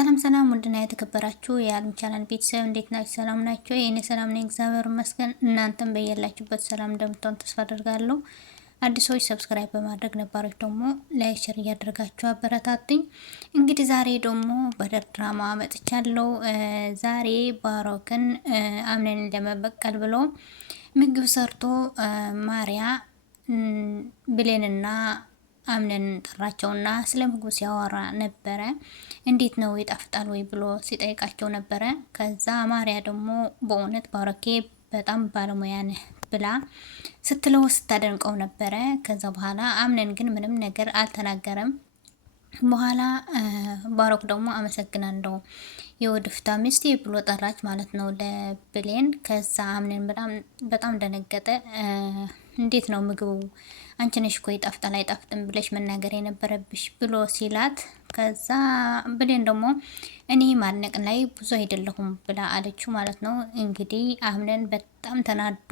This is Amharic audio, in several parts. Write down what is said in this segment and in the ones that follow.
ሰላም ሰላም ውድና የተከበራችሁ የዓለም ቻናል ቤተሰብ እንዴት ናችሁ? ሰላም ናችሁ? የኔ ሰላም ነኝ፣ እግዚአብሔር ይመስገን። እናንተም በየላችሁበት ሰላም እንደምትሆኑ ተስፋ አደርጋለሁ። አዲሶች ሰብስክራይብ በማድረግ ነባሮች ደግሞ ላይክ ሼር እያደረጋችሁ አበረታቱኝ። እንግዲህ ዛሬ ደግሞ በሐረግ ድራማ መጥቻለሁ። ዛሬ ባሮክን አምነን ለመበቀል ብሎ ምግብ ሰርቶ ማርያ ብሌንና አምነን ጠራቸውና ስለ ምግቡ ሲያወራ ነበረ። እንዴት ነው ይጣፍጣል ወይ ብሎ ሲጠይቃቸው ነበረ። ከዛ ማርያ ደግሞ በእውነት ባሮኬ በጣም ባለሙያ ነህ ብላ ስትለው ስታደንቀው ነበረ። ከዛ በኋላ አምነን ግን ምንም ነገር አልተናገረም። በኋላ ባሮክ ደግሞ አመሰግናለሁ የወደፊቷ ሚስቴ ብሎ ጠራች ማለት ነው ለብሌን። ከዛ አምነን በጣም ደነገጠ። እንዴት ነው ምግቡ አንቺ ነሽ እኮ ይጣፍጣል አይጣፍጥም ብለሽ መናገር የነበረብሽ ብሎ ሲላት፣ ከዛ ብሌን ደግሞ እኔ ማድነቅ ላይ ብዙ አይደለሁም ብላ አለችው ማለት ነው። እንግዲህ አምነን በጣም ተናዶ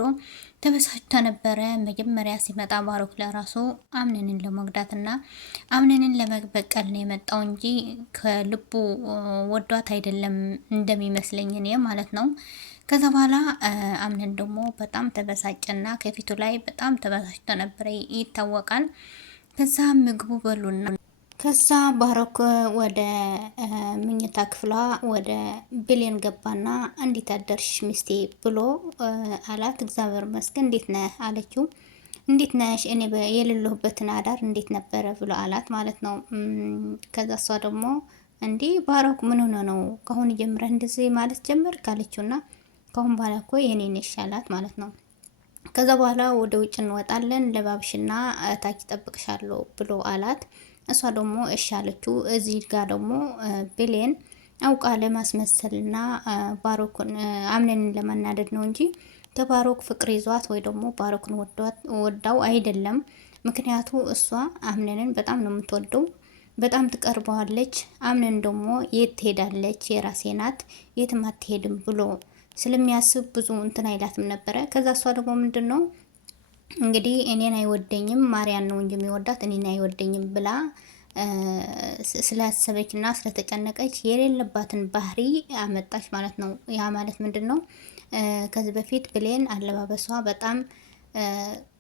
ተበሳጭቶ ነበረ። መጀመሪያ ሲመጣ ባሮክ ለራሱ አምነንን ለመጉዳትና አምነንን ለመበቀል ነው የመጣው እንጂ ከልቡ ወዷት አይደለም እንደሚመስለኝ እኔ ማለት ነው። ከዛ በኋላ አምነን ደግሞ በጣም ተበሳጨና ከፊቱ ላይ በጣም ተበሳጭቶ ነበረ ይታወቃል። ከዛ ምግቡ በሉና ከዛ ባሮክ ወደ ምኝታ ክፍሏ ወደ ብሌን ገባና እንዴት አደርሽ ሚስቴ ብሎ አላት። እግዚአብሔር ይመስገን እንዴት ነህ አለችው። እንዴት ነሽ እኔ የሌለሁበትን አዳር እንዴት ነበረ ብሎ አላት ማለት ነው። ከዛ እሷ ደግሞ እንዲህ ባሮክ ምን ሆነ ነው ከአሁን ጀምረህ እንደዚህ ማለት ጀመርክ አለችውና ከአሁን በኋላ እኮ የኔ ነሽ አላት ማለት ነው። ከዛ በኋላ ወደ ውጭ እንወጣለን ለባብሽና ታች ጠብቅሻለሁ ብሎ አላት። እሷ ደግሞ እሺ አለችው። እዚህ ጋር ደግሞ ብሌን አውቃ ለማስመሰልና ባሮክን አምነንን ለማናደድ ነው እንጂ ከባሮክ ፍቅር ይዟት ወይ ደግሞ ባሮክን ወዳው አይደለም። ምክንያቱ እሷ አምነንን በጣም ነው የምትወደው፣ በጣም ትቀርበዋለች። አምነን ደግሞ የት ትሄዳለች የራሴ ናት የትም አትሄድም ብሎ ስለሚያስብ ብዙ እንትን አይላትም ነበረ። ከዛ እሷ ደግሞ ምንድነው እንግዲህ እኔን አይወደኝም ማርያን ነው እንጂ የሚወዳት እኔን አይወደኝም ብላ ስላሰበችና ስለተጨነቀች የሌለባትን ባህሪ አመጣች ማለት ነው። ያ ማለት ምንድነው ከዚህ በፊት ብሌን አለባበሷ በጣም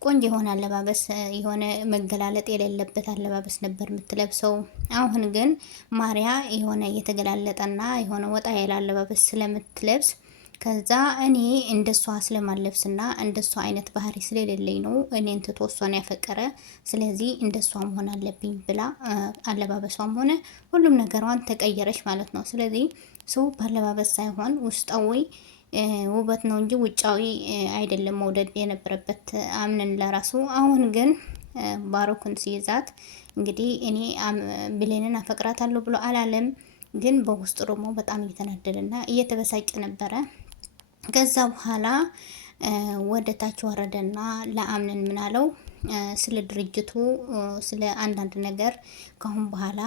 ቆንጆ የሆነ አለባበስ የሆነ መገላለጥ የሌለበት አለባበስ ነበር የምትለብሰው። አሁን ግን ማርያ የሆነ የተገላለጠና የሆነ ወጣ ያለ አለባበስ ስለምትለብስ ከዛ እኔ እንደሷ ስለማለብስና እንደሷ አይነት ባህሪ ስለሌለኝ ነው እኔን ትቶ እሷን ያፈቀረ፣ ስለዚህ እንደሷ መሆን አለብኝ ብላ አለባበሷም ሆነ ሁሉም ነገሯን ተቀየረች ማለት ነው። ስለዚህ ሰው ባለባበስ ሳይሆን ውስጣዊ ውበት ነው እንጂ ውጫዊ አይደለም መውደድ የነበረበት አምነን ለራሱ። አሁን ግን ባሮክን ሲይዛት እንግዲህ እኔ ብሌንን አፈቅራታለሁ ብሎ አላለም፣ ግን በውስጡ ደግሞ በጣም እየተናደደና እየተበሳጨ ነበረ። ከዛ በኋላ ወደ ታች ወረደና ለአምነን ምን አለው፣ ስለ ድርጅቱ ስለ አንዳንድ ነገር ካሁን በኋላ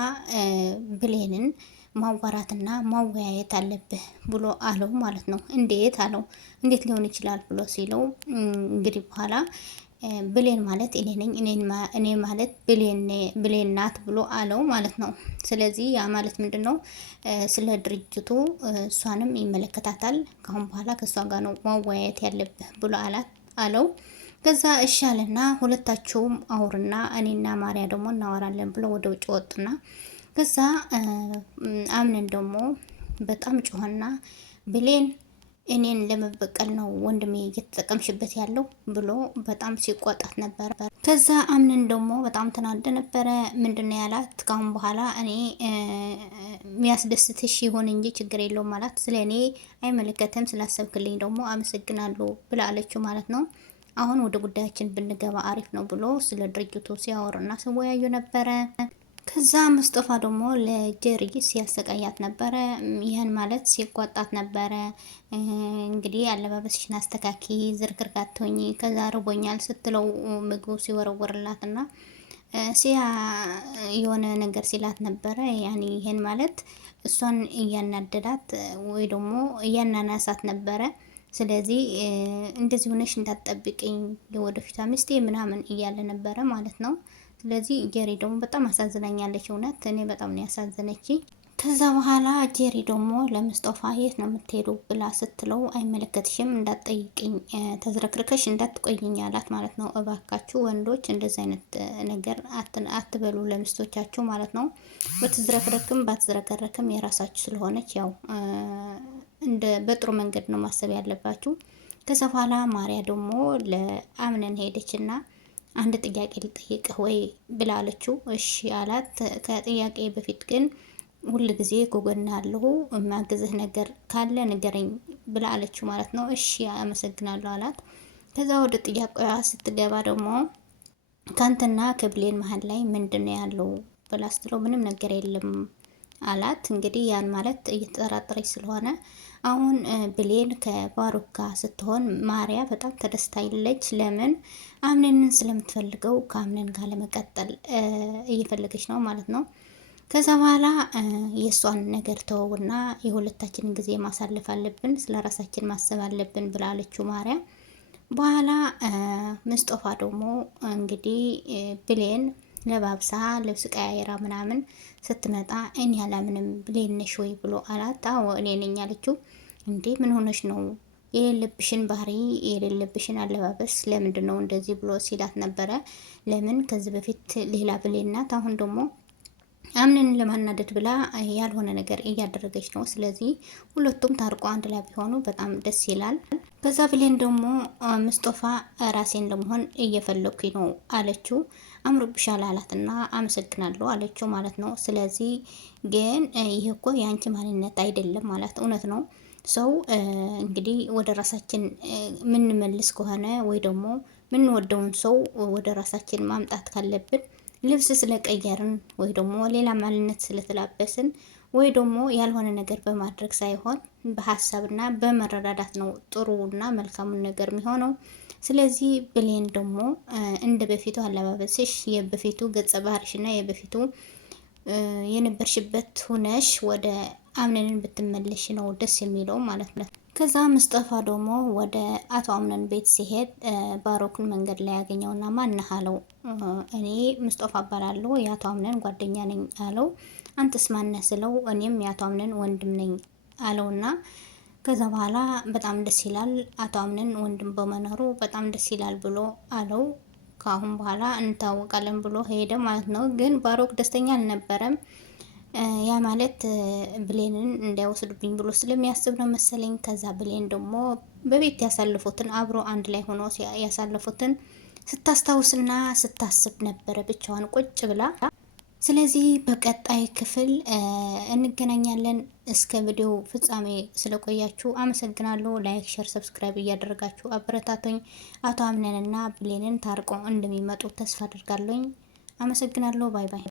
ብሌንን ማዋራትና ማወያየት አለብህ ብሎ አለው ማለት ነው። እንዴት አለው። እንዴት ሊሆን ይችላል ብሎ ሲለው እንግዲህ በኋላ ብሌን ማለት እኔ ነኝ፣ እኔ ማለት ብሌን ናት ብሎ አለው ማለት ነው። ስለዚህ ያ ማለት ምንድነው ስለ ድርጅቱ እሷንም ይመለከታታል፣ ካሁን በኋላ ከእሷ ጋር ነው ማወያየት ያለብህ ብሎ አለው። ከዛ እሺ አለና ሁለታቸውም አውርና እኔና ማርያ ደግሞ እናወራለን ብሎ ወደ ውጭ ወጡና ከዛ አምነን ደግሞ በጣም ጮኸና ብሌን እኔን ለመበቀል ነው ወንድሜ እየተጠቀምሽበት ያለው ብሎ በጣም ሲቆጣት ነበር። ከዛ አምነን ደግሞ በጣም ተናደ ነበረ። ምንድነው ያላት፣ ካሁን በኋላ እኔ የሚያስደስትሽ ይሁን እንጂ ችግር የለውም ማለት ስለ እኔ አይመለከተም፣ ስላሰብክልኝ ደግሞ አመሰግናለሁ ብላ አለችው ማለት ነው። አሁን ወደ ጉዳያችን ብንገባ አሪፍ ነው ብሎ ስለ ድርጅቱ ሲያወሩና ሲወያዩ ነበረ። ከዛ ሙስጠፋ ደግሞ ለጀሪ ሲያሰቃያት ነበረ። ይህን ማለት ሲቆጣት ነበረ። እንግዲህ አለባበስሽን አስተካኪ፣ ዝርክርክ አትሆኚ፣ ከዛ ርቦኛል ስትለው ምግቡ ሲወረወርላትና ሲያ የሆነ ነገር ሲላት ነበረ። ያኔ ይህን ማለት እሷን እያናደዳት ወይ ደግሞ እያናናሳት ነበረ። ስለዚህ እንደዚህ ሆነሽ እንዳትጠብቅኝ የወደፊቷ ሚስቴ ምናምን እያለ ነበረ ማለት ነው። ስለዚህ ጀሪ ደግሞ በጣም አሳዝናኛለች። እውነት እኔ በጣም ነው ያሳዘነች። ከዛ በኋላ ጄሪ ደግሞ ለሙስጠፋ የት ነው የምትሄዱ ብላ ስትለው አይመለከትሽም፣ እንዳትጠይቅኝ፣ ተዝረክርከሽ እንዳትቆይኝ አላት ማለት ነው። እባካችሁ ወንዶች እንደዚህ አይነት ነገር አትበሉ ለሚስቶቻችሁ ማለት ነው። በትዝረክረክም ባትዝረከረክም የራሳችሁ ስለሆነች ያው እንደ በጥሩ መንገድ ነው ማሰብ ያለባችሁ። ከዛ በኋላ ማርያ ደግሞ ለአምነን ሄደችና አንድ ጥያቄ ልጠይቅህ ወይ ብላለችው። እሺ አላት። ከጥያቄ በፊት ግን ሁል ጊዜ ጎጎና አለሁ የማግዝህ ነገር ካለ ንገረኝ ብላ አለችው ማለት ነው። እሺ አመሰግናለሁ አላት። ከዛ ወደ ጥያቄዋ ስትገባ ደግሞ ካንተና ከብሌን መሀል ላይ ምንድን ነው ያለው ብላ ስትለው ምንም ነገር የለም አላት። እንግዲህ ያን ማለት እየተጠራጠረች ስለሆነ አሁን ብሌን ከባሩክ ጋር ስትሆን ማርያ በጣም ተደስታለች። ለምን አምነንን ስለምትፈልገው ከአምነን ጋር ለመቀጠል እየፈለገች ነው ማለት ነው። ከዛ በኋላ የእሷን ነገር ተወውና የሁለታችንን ጊዜ ማሳለፍ አለብን፣ ስለ ራሳችን ማሰብ አለብን ብላለችው ማርያም። በኋላ ሙስጠፋ ደግሞ እንግዲህ ብሌን ለባብሳ ልብስ ቀያየራ ምናምን ስትመጣ እኔ አላምንም ብሌን ነሽ ወይ ብሎ አላት። አዎ እኔ ነኝ አለችው። እንዴ ምን ሆነሽ ነው? የሌለብሽን ባህሪ የሌለብሽን አለባበስ ለምንድን ነው እንደዚህ ብሎ ሲላት ነበረ። ለምን ከዚህ በፊት ሌላ ብሌን ናት፣ አሁን ደግሞ አምነን ለማናደድ ብላ ያልሆነ ነገር እያደረገች ነው። ስለዚህ ሁለቱም ታርቆ አንድ ላይ ቢሆኑ በጣም ደስ ይላል። ከዛ ብሌን ደግሞ ሙስጠፋ ራሴን ለመሆን እየፈለኩኝ ነው አለችው። አምሮብሻል አላትና አመሰግናለሁ አለችው ማለት ነው። ስለዚህ ግን ይህ እኮ የአንቺ ማንነት አይደለም ማለት እውነት ነው። ሰው እንግዲህ ወደ ራሳችን የምንመልስ ከሆነ ወይ ደግሞ የምንወደውን ሰው ወደ ራሳችን ማምጣት ካለብን ልብስ ስለቀየርን ወይ ደግሞ ሌላ ማንነት ስለተላበስን ወይ ደግሞ ያልሆነ ነገር በማድረግ ሳይሆን በሀሳብና በመረዳዳት ነው ጥሩና መልካሙን ነገር የሚሆነው። ስለዚህ ብሌን ደግሞ እንደ በፊቱ አለባበስሽ የበፊቱ ገጸ ባህሪሽና የበፊቱ የነበርሽበት ሁነሽ ወደ አምነንን ብትመለሽ ነው ደስ የሚለው ማለት ነው። ከዛ ሙስጠፋ ደግሞ ወደ አቶ አምነን ቤት ሲሄድ ባሮክን መንገድ ላይ ያገኘውና ማነህ አለው። እኔ ሙስጠፋ እባላለሁ የአቶ አምነን ጓደኛ ነኝ አለው። አንተስ ማነህ ስለው እኔም የአቶ አምነን ወንድም ነኝ አለውና ከዛ በኋላ በጣም ደስ ይላል አቶ አምነን ወንድም በመኖሩ በጣም ደስ ይላል ብሎ አለው። ከአሁን በኋላ እንታወቃለን ብሎ ሄደ ማለት ነው። ግን ባሮክ ደስተኛ አልነበረም። ያ ማለት ብሌንን እንዳይወስዱብኝ ብሎ ስለሚያስብ ነው መሰለኝ። ከዛ ብሌን ደግሞ በቤት ያሳለፉትን አብሮ አንድ ላይ ሆኖ ያሳለፉትን ስታስታውስና ስታስብ ነበረ ብቻዋን ቁጭ ብላ። ስለዚህ በቀጣይ ክፍል እንገናኛለን። እስከ ቪዲዮ ፍጻሜ ስለቆያችሁ አመሰግናለሁ። ላይክ፣ ሸር፣ ሰብስክራይብ እያደረጋችሁ አበረታቶኝ። አቶ አምነንና ብሌንን ታርቆ እንደሚመጡ ተስፋ አድርጋለሁኝ። አመሰግናለሁ። ባይ ባይ።